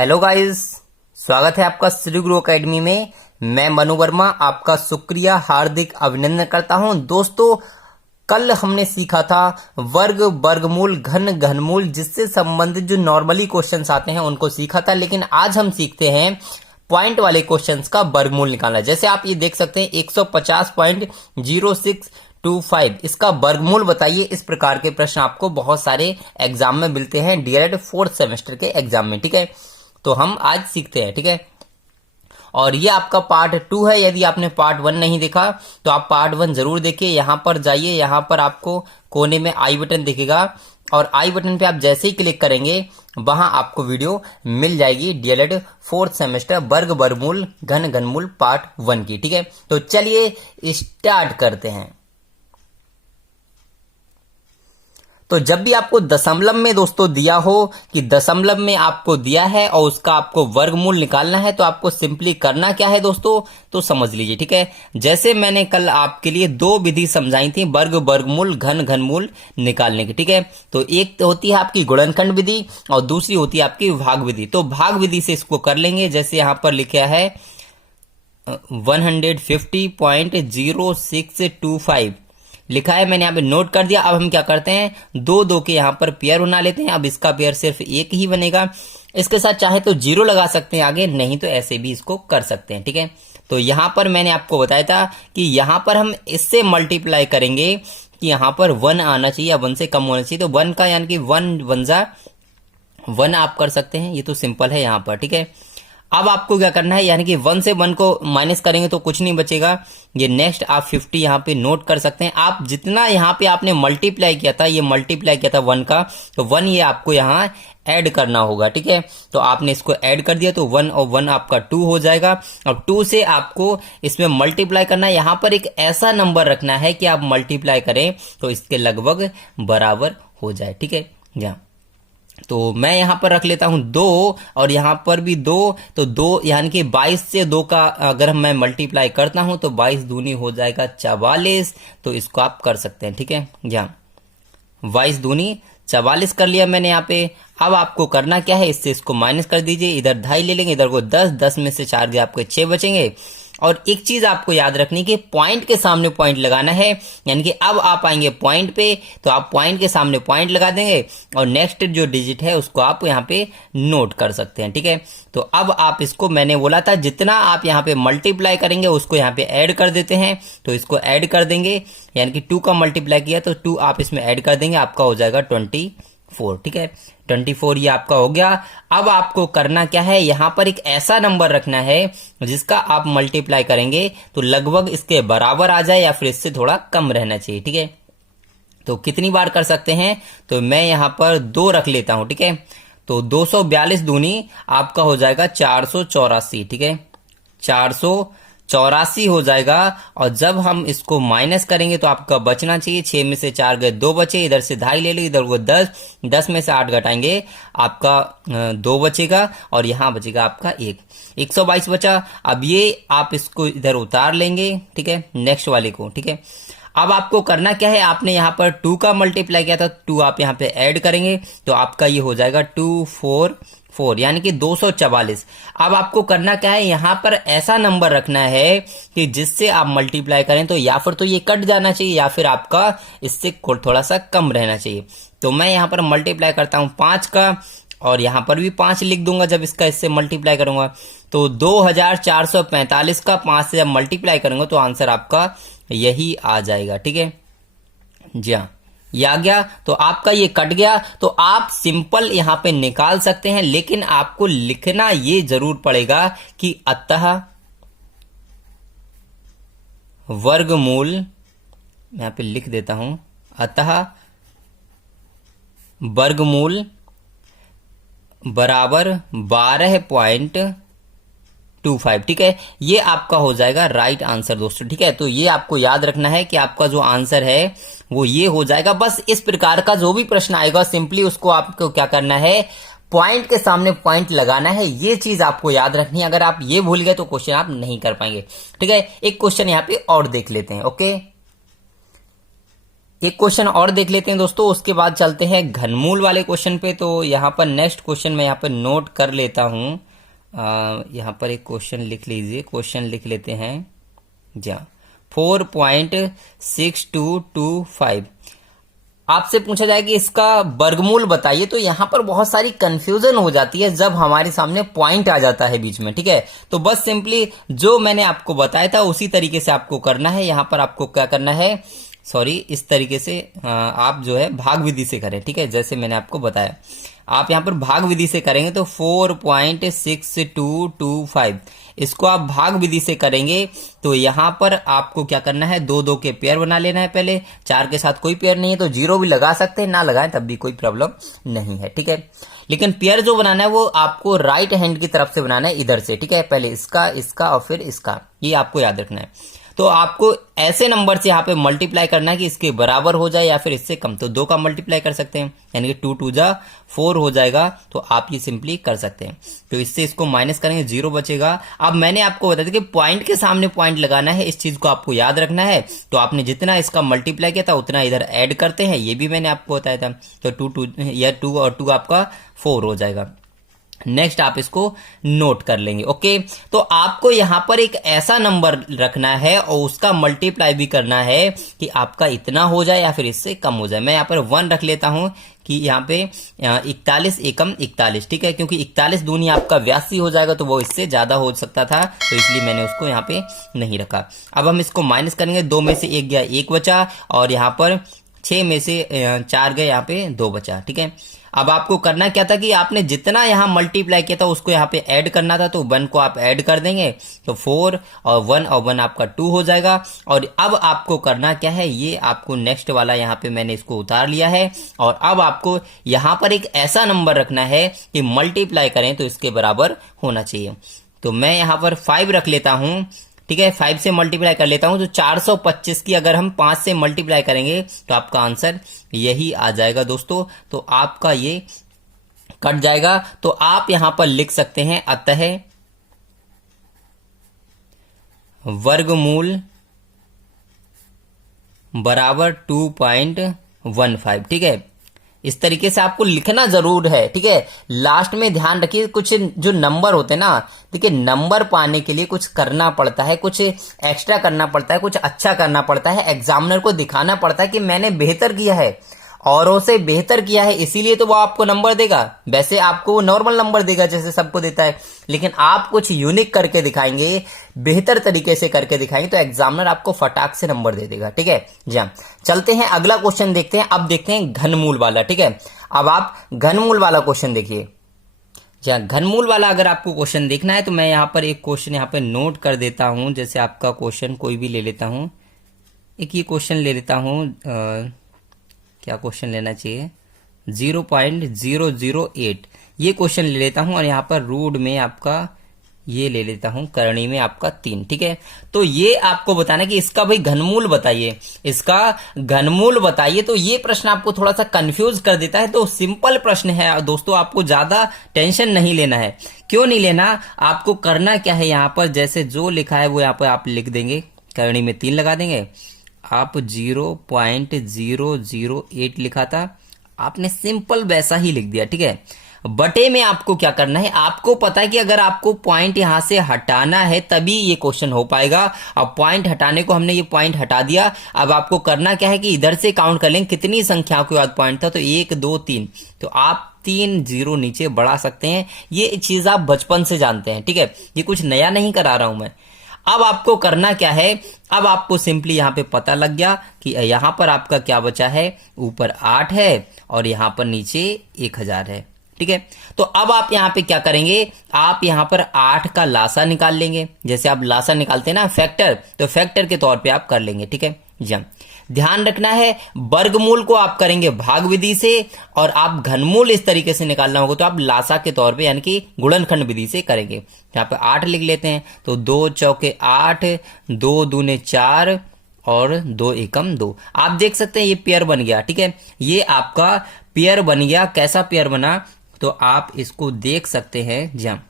Hello guys, स्वागत है आपका श्री गुरु एकेडमी में। मैं मनु वर्मा आपका शुक्रिया हार्दिक अभिनंदन करता हूं। दोस्तों, कल हमने सीखा था वर्ग, वर्गमूल, घन, घनमूल, जिससे संबंधित जो नॉर्मली क्वेश्चंस आते हैं उनको सीखा था। लेकिन आज हम सीखते हैं पॉइंट वाले क्वेश्चंस का वर्गमूल निकालना। जैसे आप ये देख सकते हैं 150.0625, इसका वर्गमूल बताइए। इस प्रकार के प्रश्न आपको बहुत सारे एग्जाम में मिलते हैं, डीएलएड 4th सेमेस्टर के एग्जाम में। ठीक है, तो हम आज सीखते हैं। ठीक है, और ये आपका पार्ट 2 है। यदि आपने पार्ट 1 नहीं देखा तो आप पार्ट 1 जरूर देखिए। यहां पर जाइए, यहां पर आपको कोने में आई बटन दिखेगा और आई बटन पे आप जैसे ही क्लिक करेंगे वहां आपको वीडियो मिल जाएगी डीएलएड 4th सेमेस्टर वर्ग, वर्गमूल, घन, घनमूल पार्ट 1 की। ठीक है, तो चलिए स्टार्ट करते हैं। तो जब भी आपको दशमलव में दोस्तों दिया हो कि दशमलव में आपको दिया है और उसका आपको वर्गमूल निकालना है, तो आपको सिंपली करना क्या है दोस्तों, तो समझ लीजिए। ठीक है, जैसे मैंने कल आपके लिए 2 विधि समझाई थी वर्ग, वर्गमूल, घन, घनमूल निकालने की। ठीक है, तो एक तो होती है आपकी गुणनखंड विधि और दूसरी होती है आपकी भाग विधि। तो भाग विधि से इसको कर लेंगे। जैसे यहां पर लिखा है 150.0625 लिखा है, मैंने यहाँ पे नोट कर दिया। अब हम क्या करते हैं, 2 के यहाँ पर पेयर बना लेते हैं। अब इसका पेयर सिर्फ एक ही बनेगा। इसके साथ चाहे तो 0 लगा सकते हैं आगे, नहीं तो ऐसे भी इसको कर सकते हैं। ठीक है, तो यहाँ पर मैंने आपको बताया था कि यहाँ पर हम इससे मल्टीप्लाई करेंगे कि यहाँ पर 1 आना चाहिए या 1 से कम होना चाहिए। तो 1 का यानी कि 1 1 जा 1 आप कर सकते हैं, ये तो सिंपल है यहाँ पर। ठीक है, अब आपको क्या करना है, यानी कि 1 से 1 को माइनस करेंगे तो कुछ नहीं बचेगा। ये नेक्स्ट आप 50 यहाँ पे नोट कर सकते हैं। आप जितना यहाँ पे आपने मल्टीप्लाई किया था, ये मल्टीप्लाई किया था 1 का, तो 1 ये आपको यहाँ ऐड करना होगा। ठीक है, तो आपने इसको ऐड कर दिया तो 1 और 1 आपका 2 हो जाएगा। अब 2 से आपको इसमें मल्टीप्लाई करना है। यहाँ पर एक ऐसा नंबर रखना है कि आप मल्टीप्लाई करें तो इसके लगभग बराबर हो जाए। ठीक है, यहाँ तो मैं यहां पर रख लेता हूं 2 और यहां पर भी 2, तो 2 यानी कि 22 से 2 का अगर मैं मल्टीप्लाई करता हूं तो 22 दूनी हो जाएगा 44। तो इसको आप कर सकते हैं। ठीक है, यहां 22 दूनी 44 कर लिया मैंने यहाँ पे। अब आपको करना क्या है, इससे इसको माइनस कर दीजिए। इधर 2.5 ले लेंगे, इधर को 10, 10 में से 4 गए आपके 6 बचेंगे। और एक चीज आपको याद रखनी कि पॉइंट के सामने पॉइंट लगाना है, यानी कि अब आप आएंगे पॉइंट पे तो आप पॉइंट के सामने पॉइंट लगा देंगे और नेक्स्ट जो डिजिट है उसको आप यहाँ पे नोट कर सकते हैं। ठीक है, तो अब आप इसको, मैंने बोला था जितना आप यहाँ पे मल्टीप्लाई करेंगे उसको यहाँ पे ऐड कर देते हैं। तो इसको ऐड कर देंगे, यानी कि 2 का मल्टीप्लाई किया तो 2 आप इसमें ऐड कर देंगे, आपका हो जाएगा 24। ठीक है, 24 ये आपका हो गया। अब आपको करना क्या है, यहां पर एक ऐसा नंबर रखना है जिसका आप मल्टीप्लाई करेंगे तो लगभग इसके बराबर आ जाए या फिर इससे थोड़ा कम रहना चाहिए। ठीक है, तो कितनी बार कर सकते हैं, तो मैं यहां पर 2 रख लेता हूं। ठीक है, तो 242 दूनी आपका हो जाएगा 484। ठीक है, 484 हो जाएगा। और जब हम इसको माइनस करेंगे तो आपका बचना चाहिए, 6 में से 4 गए 2 बचे, इधर से 2.5 ले लो, इधर वो 10, 10 में से 8 घटाएंगे आपका 2 बचेगा और यहां बचेगा आपका 1, 122 बचा। अब ये आप इसको इधर उतार लेंगे। ठीक है, नेक्स्ट वाले को। ठीक है, अब आपको करना क्या है, आपने यहां पर 2 का मल्टीप्लाई किया था, 2 आप यहां पे ऐड करेंगे तो आपका ये हो जाएगा 244 यानी कि 244। अब आपको करना क्या है, यहां पर ऐसा नंबर रखना है कि जिससे आप मल्टीप्लाई करें तो या फिर तो ये कट जाना चाहिए या फिर आपका इससे थोड़ा सा कम रहना चाहिए। तो मैं यहां पर मल्टीप्लाई करता हूं 5 का और यहां पर भी 5 लिख दूंगा जब इसका इससे मल्टीप्लाई करूंगा। तो 2445 का 5 से जब मल्टीप्लाई करूंगा तो आंसर आपका यही आ जाएगा। ठीक है, जी हाँ, ये आ गया। तो आपका ये कट गया तो आप सिंपल यहां पे निकाल सकते हैं, लेकिन आपको लिखना ये जरूर पड़ेगा कि अतः वर्गमूल, मैं यहां पे लिख देता हूं, अतः वर्गमूल बराबर 12.25। ठीक है, ये आपका हो जाएगा राइट आंसर दोस्तों। ठीक है, तो ये आपको याद रखना है कि आपका जो आंसर है वो ये हो जाएगा। बस इस प्रकार का जो भी प्रश्न आएगा सिंपली उसको आपको क्या करना है, पॉइंट के सामने पॉइंट लगाना है। ये चीज आपको याद रखनी है। अगर आप ये भूल गए तो क्वेश्चन आप नहीं कर पाएंगे। ठीक है, एक क्वेश्चन यहाँ पे और देख लेते हैं। ओके, एक क्वेश्चन और देख लेते हैं दोस्तों, उसके बाद चलते हैं घनमूल वाले क्वेश्चन पे। तो यहाँ पर नेक्स्ट क्वेश्चन मैं यहाँ पर नोट कर लेता हूँ। यहाँ पर एक क्वेश्चन लिख लीजिए, क्वेश्चन लिख लेते हैं जी, 4.6225 आपसे पूछा जाए कि इसका वर्गमूल बताइए। तो यहाँ पर बहुत सारी कंफ्यूजन हो जाती है जब हमारे सामने पॉइंट आ जाता है बीच में, ठीक है। तो बस सिंपली जो मैंने आपको बताया था उसी तरीके से आपको करना है। यहाँ पर आपको क्या करना है, सॉरी, इस तरीके से आप जो है भाग विधि से करें, ठीक है, जैसे मैंने आपको बताया। आप यहाँ पर भाग विधि से करेंगे तो 4.6225 इसको आप भाग विधि से करेंगे तो यहाँ पर आपको क्या करना है, दो दो के पेयर बना लेना है पहले। चार के साथ कोई पेयर नहीं है तो जीरो भी लगा सकते हैं, ना लगाएं तब भी कोई प्रॉब्लम नहीं है, ठीक है। लेकिन पेयर जो बनाना है वो आपको राइट हैंड की तरफ से बनाना है, इधर से, ठीक है। पहले इसका, इसका और फिर इसका, ये आपको याद रखना है। तो आपको ऐसे नंबर से यहाँ पे मल्टीप्लाई करना है कि इसके बराबर हो जाए या फिर इससे कम। तो 2 का मल्टीप्लाई कर सकते हैं, यानी कि 2 2 जा 4 हो जाएगा। तो आप ये सिंपली कर सकते हैं। तो इससे इसको माइनस करेंगे, 0 बचेगा। अब मैंने आपको बता दिया कि पॉइंट के सामने पॉइंट लगाना है, इस चीज को आपको याद रखना है। तो आपने जितना इसका मल्टीप्लाई किया था उतना इधर ऐड करते हैं, ये भी मैंने आपको बताया था। तो 2 और 2 आपका 4 हो जाएगा। नेक्स्ट आप इसको नोट कर लेंगे, ओके। तो आपको यहां पर एक ऐसा नंबर रखना है और उसका मल्टीप्लाई भी करना है कि आपका इतना हो जाए या फिर इससे कम हो जाए। मैं यहां पर 1 रख लेता हूं कि यहाँ पे 41 एकम 41, ठीक है, क्योंकि 41 दूनी आपका 82 हो जाएगा तो वो इससे ज्यादा हो सकता था, तो इसलिए मैंने उसको यहाँ पे नहीं रखा। अब हम इसको माइनस करेंगे, 2 में से 1 गया, 1 बचा, और यहाँ पर 6 में से 4 गए, यहाँ पे 2 बचा, ठीक है। अब आपको करना क्या था कि आपने जितना यहाँ मल्टीप्लाई किया था उसको यहाँ पे ऐड करना था। तो 1 को आप ऐड कर देंगे तो 4 और 1 आपका 2 हो जाएगा। और अब आपको करना क्या है, ये आपको नेक्स्ट वाला यहाँ पे मैंने इसको उतार लिया है। और अब आपको यहाँ पर एक ऐसा नंबर रखना है कि मल्टीप्लाई करें तो इसके बराबर होना चाहिए। तो मैं यहाँ पर 5 रख लेता हूँ, ठीक है, 5 से मल्टीप्लाई कर लेता हूं। तो 425 की अगर हम 5 से मल्टीप्लाई करेंगे तो आपका आंसर यही आ जाएगा दोस्तों। तो आपका ये कट जाएगा। तो आप यहां पर लिख सकते हैं, अतः वर्गमूल बराबर 2.15, ठीक है। इस तरीके से आपको लिखना जरूर है, ठीक है। लास्ट में ध्यान रखिए, कुछ जो नंबर होते हैं ना, देखिए, नंबर पाने के लिए कुछ करना पड़ता है, कुछ एक्स्ट्रा करना पड़ता है, कुछ अच्छा करना पड़ता है। एग्जामिनर को दिखाना पड़ता है कि मैंने बेहतर किया है, औरों से बेहतर किया है, इसीलिए तो वो आपको नंबर देगा। वैसे आपको वो नॉर्मल नंबर देगा जैसे सबको देता है, लेकिन आप कुछ यूनिक करके दिखाएंगे, बेहतर तरीके से करके दिखाएंगे तो एग्जामिनर आपको फटाक से नंबर दे देगा, ठीक है जी हाँ। चलते हैं अगला क्वेश्चन देखते हैं। अब देखते हैं घनमूल वाला, ठीक है। अब आप घनमूल वाला क्वेश्चन देखिए। जी हाँ, घनमूल वाला अगर आपको क्वेश्चन देखना है तो मैं यहाँ पर एक क्वेश्चन यहाँ पर नोट कर देता हूं। जैसे आपका क्वेश्चन कोई भी ले लेता हूं, एक ये क्वेश्चन ले लेता हूं, क्या क्वेश्चन लेना चाहिए, 0.008 ये क्वेश्चन ले लेता हूं। और यहाँ पर रूट में आपका ये ले लेता हूं, करणी में आपका 3, ठीक है। तो ये आपको बताना कि इसका भाई घनमूल बताइए, इसका घनमूल बताइए। तो ये प्रश्न आपको थोड़ा सा कंफ्यूज कर देता है। तो सिंपल प्रश्न है दोस्तों, आपको ज्यादा टेंशन नहीं लेना है। क्यों नहीं लेना, आपको करना क्या है, यहाँ पर जैसे जो लिखा है वो यहाँ पर आप लिख देंगे, करणी में 3 लगा देंगे। आप 0.008 लिखा था, आपने सिंपल वैसा ही लिख दिया, ठीक है। बटे में आपको क्या करना है, आपको पता है कि अगर आपको पॉइंट यहां से हटाना है तभी ये क्वेश्चन हो पाएगा। अब पॉइंट हटाने को हमने ये पॉइंट हटा दिया। अब आपको करना क्या है कि इधर से काउंट कर लें कितनी संख्याओं के बाद पॉइंट था। तो 1 2 3, तो आप 3 0 नीचे बढ़ा सकते हैं। ये चीज आप बचपन से जानते हैं, ठीक है, ये कुछ नया नहीं करा रहा हूं मैं। अब आपको करना क्या है, अब आपको सिंपली यहां पे पता लग गया कि यहां पर आपका क्या बचा है, ऊपर 8 है और यहां पर नीचे 1000 है, ठीक है। तो अब आप यहां पे क्या करेंगे, आप यहां पर 8 का लासा निकाल लेंगे। जैसे आप लासा निकालते हैं ना फैक्टर, तो फैक्टर के तौर पे आप कर लेंगे, ठीक है जी। ध्यान रखना है, वर्गमूल को आप करेंगे भाग विधि से, और आप घनमूल इस तरीके से निकालना होगा तो आप लासा के तौर पे यानी कि गुणनखंड विधि से करेंगे। यहाँ पे 8 लिख लेते हैं, तो 2 चौके 8, 2 दूने 4 और 2 एकम 2। आप देख सकते हैं ये पेयर बन गया, ठीक है, ये आपका पेयर बन गया। कैसा पेयर बना, तो आप इसको देख सकते हैं जी हाँ।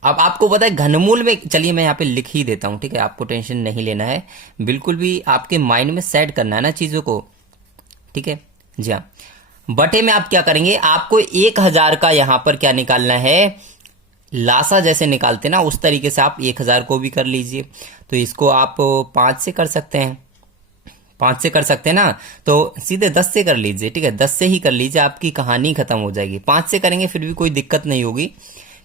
अब आपको पता है घनमूल में, चलिए मैं यहाँ पे लिख ही देता हूं, ठीक है, आपको टेंशन नहीं लेना है, बिल्कुल भी आपके माइंड में सेट करना है ना चीजों को। ठीक है जी हाँ। बटे में आप क्या करेंगे, आपको 1000 का यहां पर क्या निकालना है, लासा जैसे निकालते ना उस तरीके से आप 1000 को भी कर लीजिए। तो इसको आप 5 से कर सकते हैं, 5 से कर सकते हैं ना, तो सीधे 10 से कर लीजिए, ठीक है 10 से ही कर लीजिए, आपकी कहानी खत्म हो जाएगी। 5 से करेंगे फिर भी कोई दिक्कत नहीं होगी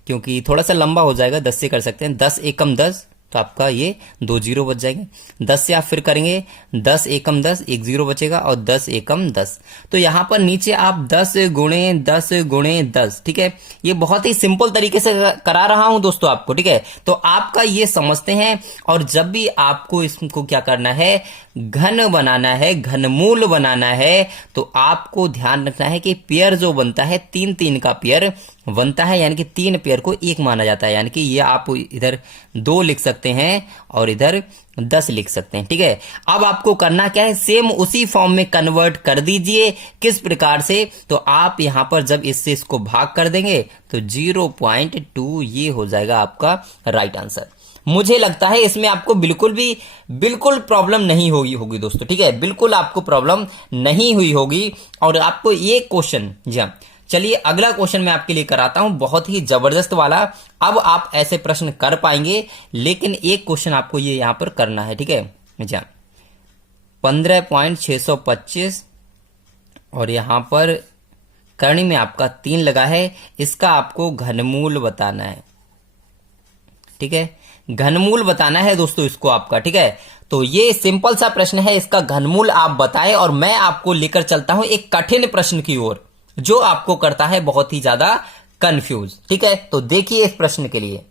क्योंकि थोड़ा सा लंबा हो जाएगा। 10 से कर सकते हैं, 10 एकम 10, तो आपका ये 2 जीरो बच जाएंगे। 10 से आप फिर करेंगे 10 एकम 10, 1 जीरो बचेगा और 10 एकम 10। तो यहां पर नीचे आप 10 गुणे 10 गुणे 10, ठीक है, ये बहुत ही सिंपल तरीके से करा रहा हूं दोस्तों आपको, ठीक है। तो आपका ये समझते हैं, और जब भी आपको इसको क्या करना है, घन बनाना है, घनमूल बनाना है, तो आपको ध्यान रखना है कि पेयर जो बनता है 3-3 का पेयर बनता है, यानी कि 3 पेयर को 1 माना जाता है, यानी कि ये आप इधर 2 लिख सकते हैं और इधर 10 लिख सकते हैं, ठीक है। अब आपको करना क्या है, सेम उसी फॉर्म में कन्वर्ट कर दीजिए। किस प्रकार से, तो आप यहां पर जब इससे इसको भाग कर देंगे तो 0.2 ये हो जाएगा आपका राइट आंसर। मुझे लगता है इसमें आपको बिल्कुल प्रॉब्लम नहीं होगी दोस्तों, ठीक है, बिल्कुल आपको प्रॉब्लम नहीं हुई होगी। और आपको ये क्वेश्चन, जी हाँ, चलिए अगला क्वेश्चन मैं आपके लिए कराता हूं, बहुत ही जबरदस्त वाला। अब आप ऐसे प्रश्न कर पाएंगे, लेकिन एक क्वेश्चन आपको ये यहां पर करना है, ठीक है जी हाँ। 15.625 और यहां पर करनी में आपका 3 लगा है, इसका आपको घनमूल बताना है, ठीक है, घनमूल बताना है दोस्तों इसको आपका, ठीक है। तो ये सिंपल सा प्रश्न है, इसका घनमूल आप बताएं और मैं आपको लेकर चलता हूं एक कठिन प्रश्न की ओर जो आपको करता है बहुत ही ज्यादा कंफ्यूज, ठीक है। तो देखिए इस प्रश्न के लिए,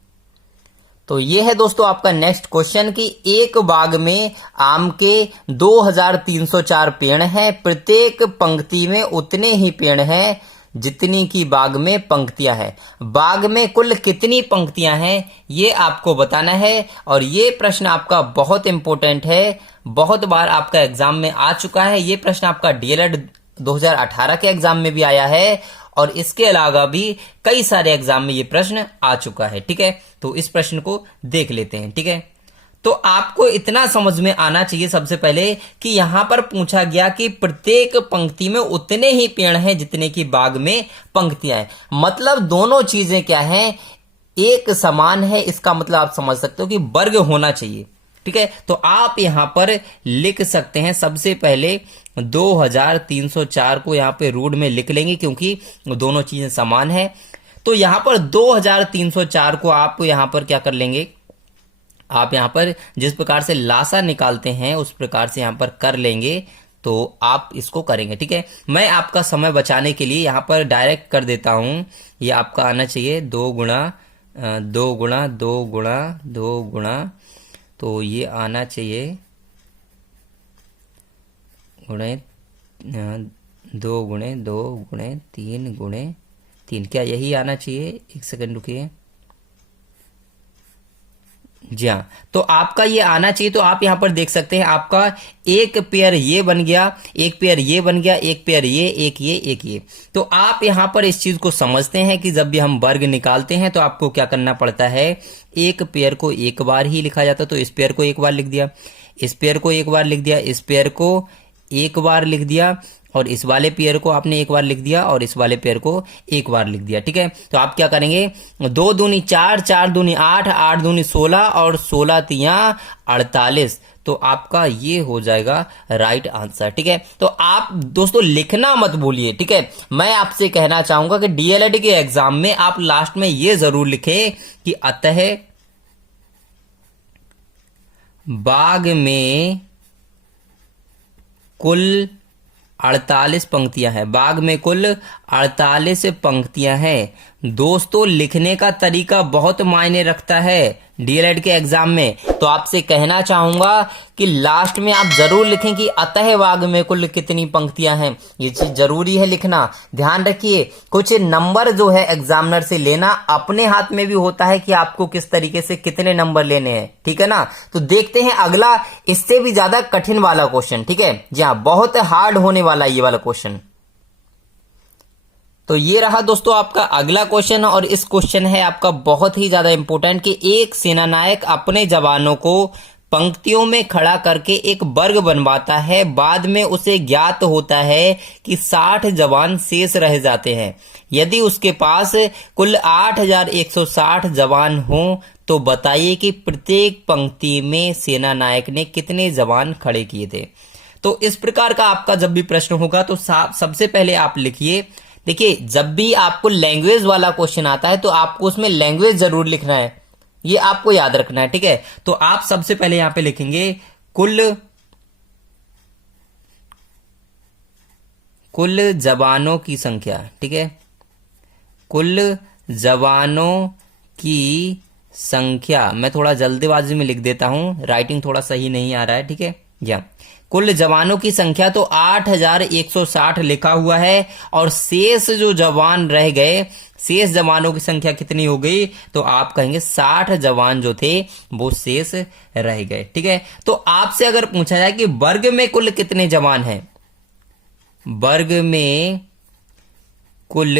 तो ये है दोस्तों आपका नेक्स्ट क्वेश्चन कि एक बाग में आम के 2304 पेड़ हैं, प्रत्येक पंक्ति में उतने ही पेड़ हैं जितनी की बाग में पंक्तियां हैं। बाग में कुल कितनी पंक्तियां हैं ये आपको बताना है, और ये प्रश्न आपका बहुत इंपॉर्टेंट है, बहुत बार आपका एग्जाम में आ चुका है। ये प्रश्न आपका डीएलएड 2018 के एग्जाम में भी आया है, और इसके अलावा भी कई सारे एग्जाम में ये प्रश्न आ चुका है, ठीक है। तो इस प्रश्न को देख लेते हैं, ठीक है। तो आपको इतना समझ में आना चाहिए सबसे पहले कि यहां पर पूछा गया कि प्रत्येक पंक्ति में उतने ही पेड़ हैं जितने की बाग में पंक्तियां हैं, मतलब दोनों चीजें क्या हैं, एक समान है। इसका मतलब आप समझ सकते हो कि वर्ग होना चाहिए, ठीक है। तो आप यहां पर लिख सकते हैं, सबसे पहले 2304 को यहां पे रूट में लिख लेंगे क्योंकि दोनों चीजें समान है। तो यहां पर 2304 को आप यहां पर क्या कर लेंगे, आप यहां पर जिस प्रकार से लासा निकालते हैं उस प्रकार से यहां पर कर लेंगे, तो आप इसको करेंगे, ठीक है। मैं आपका समय बचाने के लिए यहां पर डायरेक्ट कर देता हूं। ये आपका आना चाहिए 2 गुणा 2 गुणा 2 गुणा 2 गुणा, तो ये आना चाहिए गुणे 2 गुणे 2 गुणे 3 गुणे 3, क्या यही आना चाहिए? एक सेकंड रुकिए, जी हाँ, तो आपका ये आना चाहिए। तो आप यहां पर देख सकते हैं आपका एक पेयर ये बन गया, एक पेयर ये बन गया, एक पेयर ये, एक ये, एक ये। तो आप यहां पर इस चीज को समझते हैं कि जब भी हम वर्ग निकालते हैं तो आपको क्या करना पड़ता है, एक पेयर को एक बार ही लिखा जाता है। तो इस पेयर को एक बार लिख दिया, इस पेयर को एक बार लिख दिया, इस पेयर को एक बार लिख दिया, और इस वाले पेयर को आपने एक बार लिख दिया, और इस वाले पेयर को एक बार लिख दिया, ठीक है। तो आप क्या करेंगे, 2 दूनी 4, 4 दूनी 8, 8 दूनी 16 और 16 तिया 48। तो आपका ये हो जाएगा राइट आंसर, ठीक है। तो आप दोस्तों लिखना मत भूलिए, ठीक है। मैं आपसे कहना चाहूंगा कि डीएलएड के एग्जाम में आप लास्ट में ये जरूर लिखें कि अतः बाग में कुल 48 पंक्तियां हैं, बाग में कुल 48 पंक्तियां हैं। दोस्तों लिखने का तरीका बहुत मायने रखता है डीएलएड के एग्जाम में। तो आपसे कहना चाहूंगा कि लास्ट में आप जरूर लिखें कि अतः बाग में कुल कितनी पंक्तियां हैं, ये चीज जरूरी है लिखना। ध्यान रखिए कुछ नंबर जो है एग्जामिनर से लेना अपने हाथ में भी होता है कि आपको किस तरीके से कितने नंबर लेने हैं, ठीक है ना। तो देखते हैं अगला इससे भी ज्यादा कठिन वाला क्वेश्चन, ठीक है। जी हाँ, बहुत हार्ड होने वाला ये वाला क्वेश्चन। तो ये रहा दोस्तों आपका अगला क्वेश्चन, और इस क्वेश्चन है आपका बहुत ही ज्यादा इंपॉर्टेंट कि एक सेनानायक अपने जवानों को पंक्तियों में खड़ा करके एक वर्ग बनवाता है, बाद में उसे ज्ञात होता है कि 60 जवान शेष रह जाते हैं। यदि उसके पास कुल 8160 जवान हों तो बताइए कि प्रत्येक पंक्ति में सेना नायक ने कितने जवान खड़े किए थे। तो इस प्रकार का आपका जब भी प्रश्न होगा तो सबसे पहले आप लिखिए। देखिए, जब भी आपको लैंग्वेज वाला क्वेश्चन आता है तो आपको उसमें लैंग्वेज जरूर लिखना है, ये आपको याद रखना है, ठीक है। तो आप सबसे पहले यहां पे लिखेंगे कुल जवानों की संख्या, ठीक है, कुल जवानों की संख्या। मैं थोड़ा जल्दबाजी में लिख देता हूं, राइटिंग थोड़ा सही नहीं आ रहा है, ठीक है। या कुल जवानों की संख्या तो 8160 लिखा हुआ है, और शेष जो जवान रह गए, शेष जवानों की संख्या कितनी हो गई, तो आप कहेंगे 60 जवान जो थे वो शेष रह गए, ठीक है। तो आपसे अगर पूछा जाए कि वर्ग में कुल कितने जवान हैं, वर्ग में कुल,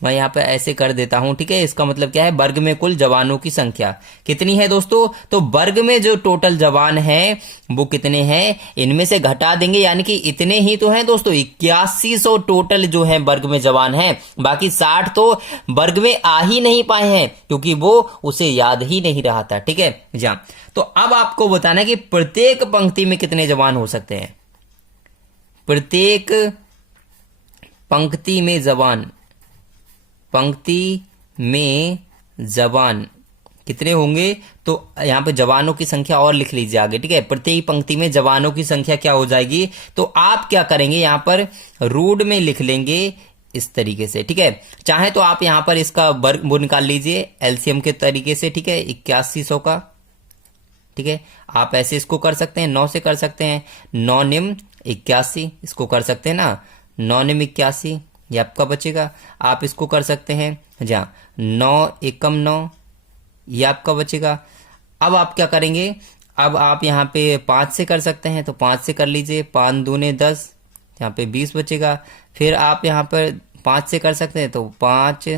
मैं यहां पे ऐसे कर देता हूं, ठीक है। इसका मतलब क्या है, वर्ग में कुल जवानों की संख्या कितनी है दोस्तों, तो वर्ग में जो टोटल जवान हैं वो कितने हैं, इनमें से घटा देंगे, यानी कि इतने ही तो हैं दोस्तों, 8100 टोटल जो है वर्ग में जवान हैं। बाकी 60 तो वर्ग में आ ही नहीं पाए हैं क्योंकि वो उसे याद ही नहीं रहा था, ठीक है। जा, तो अब आपको बताना है कि प्रत्येक पंक्ति में कितने जवान हो सकते हैं। प्रत्येक पंक्ति में जवान, पंक्ति में जवान कितने होंगे, तो यहां पे जवानों की संख्या और लिख लीजिए आगे, ठीक है। प्रत्येक पंक्ति में जवानों की संख्या क्या हो जाएगी, तो आप क्या करेंगे, यहां पर रूट में लिख लेंगे इस तरीके से, ठीक है। चाहे तो आप यहां पर इसका वर्ग वो निकाल लीजिए एलसीएम के तरीके से, ठीक है, 8100 का, ठीक है। आप ऐसे इसको कर सकते हैं, 9 से कर सकते हैं, 9 निम 81, इसको कर सकते हैं ना, 9 निम 81, ये आपका बचेगा। आप इसको कर सकते हैं जहां 9 एकम 9, ये आपका बचेगा। अब आप क्या करेंगे, अब आप यहाँ पे 5 से कर सकते हैं, तो 5 से कर लीजिए, 5 दूने 10, यहाँ पे 20 बचेगा। फिर आप यहाँ पर 5 से कर सकते हैं, तो 5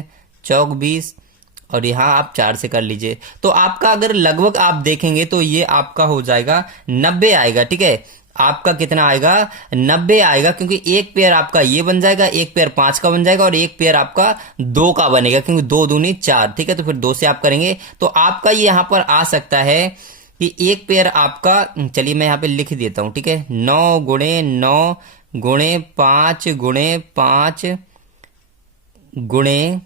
चौक 20, और यहाँ आप 4 से कर लीजिए। तो आपका अगर लगभग आप देखेंगे तो ये आपका हो जाएगा 90 आएगा, ठीक है। आपका कितना आएगा, 90 आएगा, क्योंकि एक पेयर आपका ये बन जाएगा, एक पेयर 5 का बन जाएगा, और एक पेयर आपका 2 का बनेगा, क्योंकि 2 दूनी 4, ठीक है। तो फिर 2 से आप करेंगे तो आपका ये यहां पर आ सकता है कि एक पेयर आपका, चलिए मैं यहां पे लिख देता हूं, ठीक है, 9 गुणे 9 गुणे 5 गुणे 5 गुणे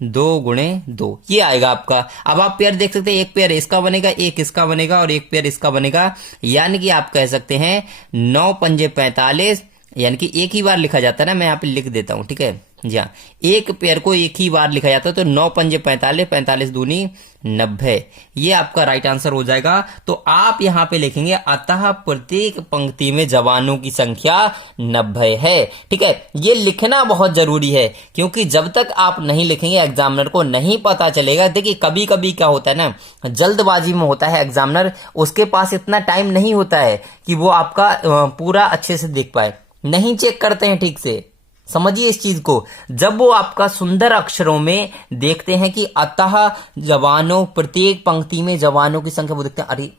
2 गुणे 2, ये आएगा आपका। अब आप पेयर देख सकते हैं, एक पेयर इसका बनेगा, एक इसका बनेगा, और एक पेयर इसका बनेगा, यानी कि आप कह सकते हैं 9 पंजे 45, यानी कि एक ही बार लिखा जाता है ना, मैं यहाँ पे लिख देता हूं, ठीक है। जी हाँ, एक पेयर को एक ही बार लिखा जाता है, तो 9 पंजे 45, 45 दूनी 90, ये आपका राइट आंसर हो जाएगा। तो आप यहां पे लिखेंगे अतः प्रत्येक पंक्ति में जवानों की संख्या 90 है, ठीक है। ये लिखना बहुत जरूरी है, क्योंकि जब तक आप नहीं लिखेंगे एग्जामिनर को नहीं पता चलेगा। देखिए कभी कभी क्या होता है ना, जल्दबाजी में होता है एग्जामिनर, उसके पास इतना टाइम नहीं होता है कि वो आपका पूरा अच्छे से देख पाए, नहीं चेक करते हैं ठीक से। समझिए इस चीज को, जब वो आपका सुंदर अक्षरों में देखते हैं कि अतः जवानों, प्रत्येक पंक्ति में जवानों की संख्या, वो देखते हैं अरे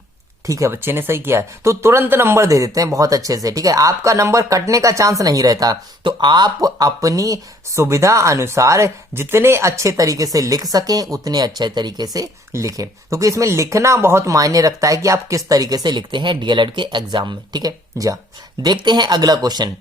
ठीक है बच्चे ने सही किया है, तो तुरंत नंबर दे देते हैं बहुत अच्छे से, ठीक है। आपका नंबर कटने का चांस नहीं रहता। तो आप अपनी सुविधा अनुसार जितने अच्छे तरीके से लिख सकें उतने अच्छे तरीके से लिखें, क्योंकि इसमें लिखना बहुत मायने रखता है कि आप किस तरीके से लिखते हैं डीएलएड के एग्जाम में, ठीक है। जा देखते हैं अगला क्वेश्चन।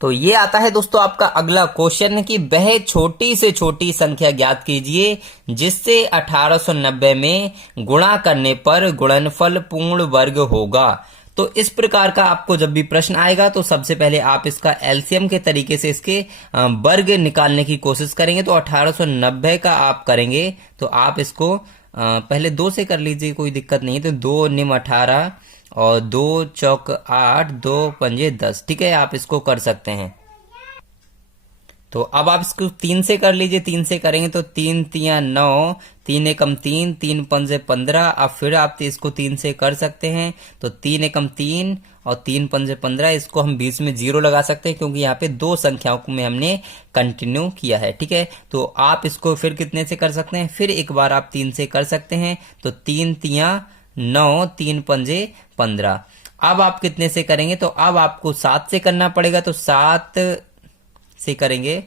तो ये आता है दोस्तों आपका अगला क्वेश्चन कि वह छोटी से छोटी संख्या ज्ञात कीजिए जिससे 1890 में गुणा करने पर गुणनफल पूर्ण वर्ग होगा। तो इस प्रकार का आपको जब भी प्रश्न आएगा तो सबसे पहले आप इसका एलसीएम के तरीके से इसके वर्ग निकालने की कोशिश करेंगे। तो 1890 का आप करेंगे तो आप इसको पहले 2 से कर लीजिए, कोई दिक्कत नहीं। तो 2 निम 18 और 2 चौक 8, 2 पंजे 10, ठीक है। आप इसको कर सकते हैं, तो अब आप इसको 3 से कर लीजिए। 3 से करेंगे तो 3 तिया 9, 3 एकम 3, 3 पंजे 15। अब फिर आप इसको 3 से कर सकते हैं तो 3 एकम 3 और 3 पंजे 15। इसको हम बीच में 0 लगा सकते हैं क्योंकि यहाँ पे दो संख्याओं में हमने कंटिन्यू किया है। ठीक है, तो आप इसको फिर कितने से कर सकते हैं, फिर एक बार आप 3 से कर सकते हैं तो 3 तिया 9, 3 पंजे 15। अब आप कितने से करेंगे तो अब आपको 7 से करना पड़ेगा। तो 7 से करेंगे,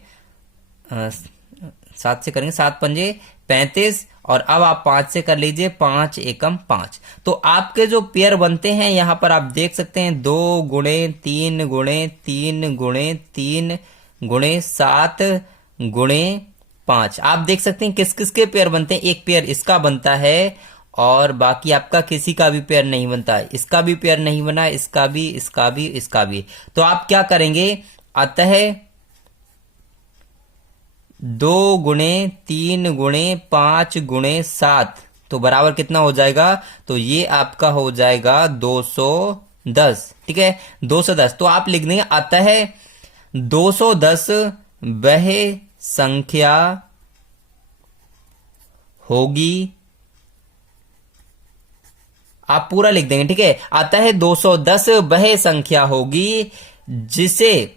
7 से करेंगे, 7 पंजे 35। और अब आप 5 से कर लीजिए, 5 एकम 5। तो आपके जो पेयर बनते हैं यहां पर आप देख सकते हैं 2 गुणे 3 गुणे 3 गुणे 3 गुणे 7 गुणे 5। आप देख सकते हैं किस किस के पेयर बनते हैं। एक पेयर इसका बनता है और बाकी आपका किसी का भी पेयर नहीं बनता है। इसका भी पेयर नहीं बना, इसका भी, इसका भी, इसका भी। तो आप क्या करेंगे, अतः 2 गुणे 3 गुणे 5 गुणे 7 तो बराबर कितना हो जाएगा, तो ये आपका हो जाएगा 210। ठीक है, 210। तो आप लिख देंगे अतः 210 वह संख्या होगी। आप पूरा लिख देंगे। ठीक है, अतः 210 वह संख्या होगी जिससे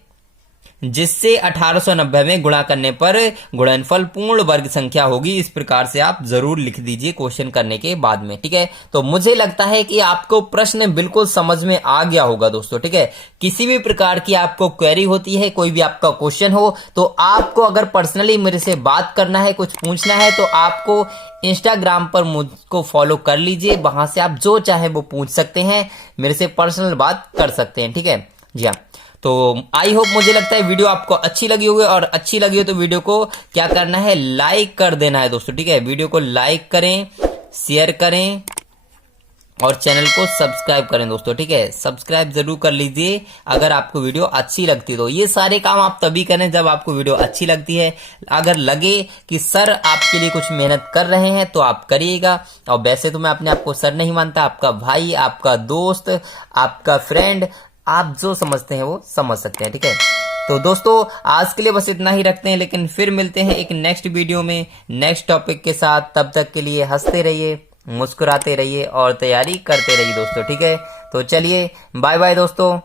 1890 में गुणा करने पर गुणनफल पूर्ण वर्ग संख्या होगी। इस प्रकार से आप जरूर लिख दीजिए क्वेश्चन करने के बाद में। ठीक है, तो मुझे लगता है कि आपको प्रश्न बिल्कुल समझ में आ गया होगा दोस्तों। ठीक है, किसी भी प्रकार की आपको क्वेरी होती है, कोई भी आपका क्वेश्चन हो, तो आपको अगर पर्सनली मेरे से बात करना है, कुछ पूछना है, तो आपको इंस्टाग्राम पर मुझको फॉलो कर लीजिए। वहां से आप जो चाहे वो पूछ सकते हैं, मेरे से पर्सनल बात कर सकते हैं। ठीक है जी हाँ, तो आई होप, मुझे लगता है वीडियो आपको अच्छी लगी होगी, और अच्छी लगी हो तो वीडियो को क्या करना है, लाइक कर देना है दोस्तों। ठीक है, वीडियो को लाइक करें, शेयर करें और चैनल को सब्सक्राइब करें दोस्तों। ठीक है, सब्सक्राइब जरूर कर लीजिए अगर आपको वीडियो अच्छी लगती है। तो ये सारे काम आप तभी करें जब आपको वीडियो अच्छी लगती है। अगर लगे कि सर आपके लिए कुछ मेहनत कर रहे हैं तो आप करिएगा। और वैसे तो मैं अपने आप को सर नहीं मानता, आपका भाई, आपका दोस्त, आपका फ्रेंड, आप जो समझते हैं वो समझ सकते हैं। ठीक है, तो दोस्तों आज के लिए बस इतना ही रखते हैं, लेकिन फिर मिलते हैं एक नेक्स्ट वीडियो में नेक्स्ट टॉपिक के साथ। तब तक के लिए हंसते रहिए, मुस्कुराते रहिए और तैयारी करते रहिए दोस्तों। ठीक है, तो चलिए बाय बाय दोस्तों।